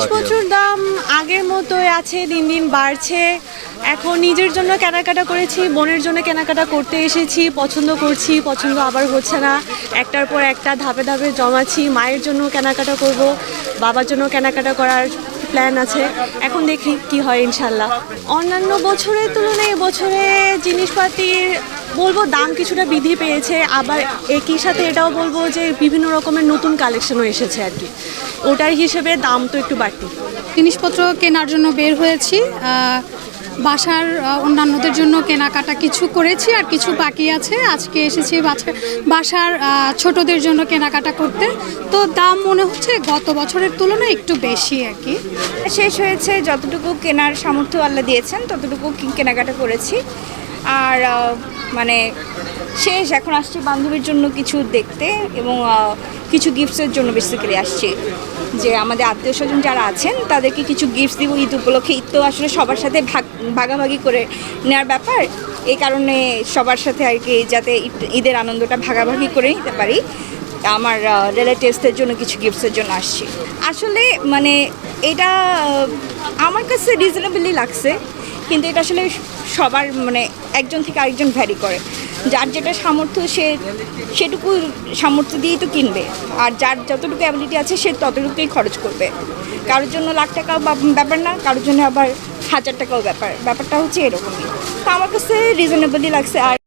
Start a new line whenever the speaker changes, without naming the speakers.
জিনিসপত্রের দাম আগের মতোই আছে দিন দিন বাড়ছে। এখন নিজের জন্য কেনাকাটা করেছি বোনের জন্য কেনাকাটা করতে এসেছি পছন্দ করছি পছন্দ আবার হচ্ছে না। একটার পর একটা ধাপে ধাপে জমাচ্ছি মায়ের জন্য কেনাকাটা করব বাবার জন্য কেনাকাটা করার প্ল্যান আছে। এখন দেখি কি হয় ইনশাল্লাহ। অন্যান্য বছরের তুলনায় বছরে জিনিসপাতির বলব দাম কিছুটা বৃদ্ধি পেয়েছে আবার একই সাথে এটাও বলব যে বিভিন্ন রকমের নতুন কালেকশনও এসেছে আর কি। ওটার হিসেবে দাম তো একটু বাড়তি।
জিনিসপত্র কেনার জন্য বের হয়েছি বাসার অন্যান্যদের জন্য কেনাকাটা কিছু করেছি আর কিছু বাকি আছে। আজকে এসেছি বাসার ছোটদের জন্য কেনাকাটা করতে। তো দাম মনে হচ্ছে গত বছরের তুলনায় একটু বেশি আর কি।
শেষ হয়েছে যতটুকু কেনার সামর্থ্য আল্লাহ দিয়েছেন ততটুকু কেনাকাটা করেছি। আর মানে শেষ, এখন আসছি বান্ধবীর জন্য কিছু দেখতে এবং কিছু গিফটসের জন্য বেসিক্যালি আসছি। যে আমাদের আত্মীয় স্বজন যারা আছেন, তাদেরকে কিছু গিফটস দিব ঈদ উপলক্ষে। ঈদ তো আসলে সবার সাথে ভাগ, ভাগাভাগি করে নেওয়ার ব্যাপার। এই কারণে সবার সাথে আর কি যাতে ঈদ- ঈদের আনন্দটা ভাগাভাগি করে নিতে পারি। আমার রিলেটিভসদের জন্য কিছু গিফটসের জন্য আসছি। আসলে মানে এটা আমার কাছে রিজনেবলি লাগছে। কিন্তু এটা আসলে সবার মানে একজন থেকে আরেকজন ভ্যারি করে। যার যেটা সামর্থ্য সে সেটুকু সামর্থ্য দিয়েই তো কিনবে। আর যার যতটুকু অ্যাবিলিটি আছে সে ততটুকুই খরচ করবে। কারোর জন্য লাখ টাকাও ব্যাপার না, কারোর জন্য আবার হাজার টাকাও ব্যাপার। ব্যাপারটা হচ্ছে এরকমই। তো আমার কাছে রিজনেবলই লাগছে আর